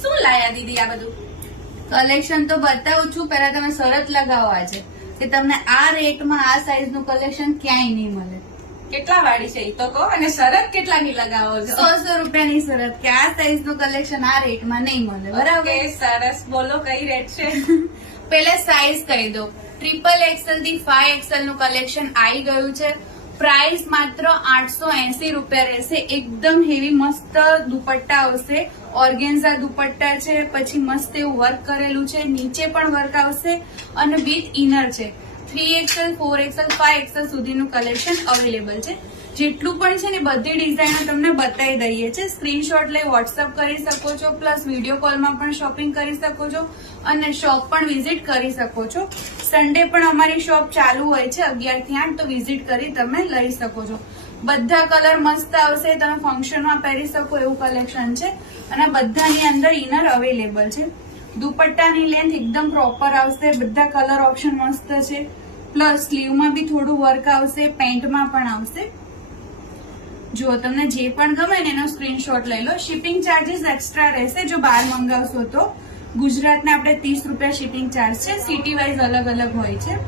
શું લાયા દીદી આ બધું? કલેક્શન તો બતાવું છું, પહેલા તમે શરત લગાવો આજે કે તમને આ રેટમાં આ સાઈઝ નું કલેક્શન ક્યાંય નહીં મળે. કેટલા વાળી છે ઈ તો કહો, અને શરત કેટલાની લગાવો છો? 100 રૂપિયાની શરત કે આ સાઈઝ નું કલેક્શન આ રેટમાં નહીં મળે. બરાબર? ઓકે, સરસ. બોલો કઈ રેટ છે? પેલા સાઈઝ કહી દો. XXL થી 5XL નું કલેક્શન આવી ગયું છે. પ્રાઇસ માત્ર 880 રૂપિયા રહેશે. એકદમ હેવી મસ્ત દુપટ્ટા આવશે. ઓર્ગેન્ઝા દુપટ્ટા છે, પછી મસ્ત એવું વર્ક કરેલું છે, નીચે પણ વર્ક આવશે અને વિથ ઇનર છે. 3XL 4XL 5XL સુધીનું કલેક્શન અવેલેબલ છે. જેટલું પણ છે ને બધી ડિઝાઇનો તમને બતાવી દઈએ છે. સ્ક્રીનશોટ લઈ વોટ્સઅપ કરી શકો છો, પ્લસ વિડીયો કોલમાં પણ શોપિંગ કરી શકો છો અને શોપ પણ વિઝિટ કરી શકો છો. સન્ડે પણ અમારી શોપ ચાલુ હોય છે 11 થી 8, તો વિઝિટ કરી તમે લઈ શકો છો. બધા કલર મસ્ત આવશે, તમે ફંક્શનમાં પહેરી શકો એવું કલેક્શન છે અને બધાની અંદર ઇનર અવેલેબલ છે. દુપટ્ટાની લેન્થ એકદમ પ્રોપર આવશે, બધા કલર ઓપ્શન મસ્ત છે, પ્લસ સ્લીવમાં બી થોડું વર્ક આવશે, પેન્ટમાં પણ આવશે. જો તમને જે પણ ગમે ને એનો સ્ક્રીનશોટ લઈ લો. શિપિંગ ચાર્જીસ એક્સ્ટ્રા રહેશે જો બહાર મંગાવશો તો. ગુજરાતના આપણે 30 રૂપિયા શિપિંગ ચાર્જ છે, સિટી વાઇઝ અલગ અલગ હોય છે.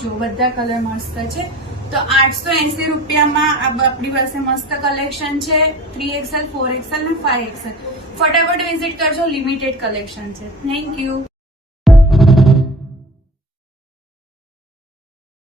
જો બધા કલર મસ્ત છે, તો 880 રૂપિયામાં આપણી પાસે મસ્ત કલેક્શન છે. 3XL 4XL અને 5XL. ફટાફટ વિઝિટ કરજો, લિમિટેડ કલેક્શન છે. Thank you.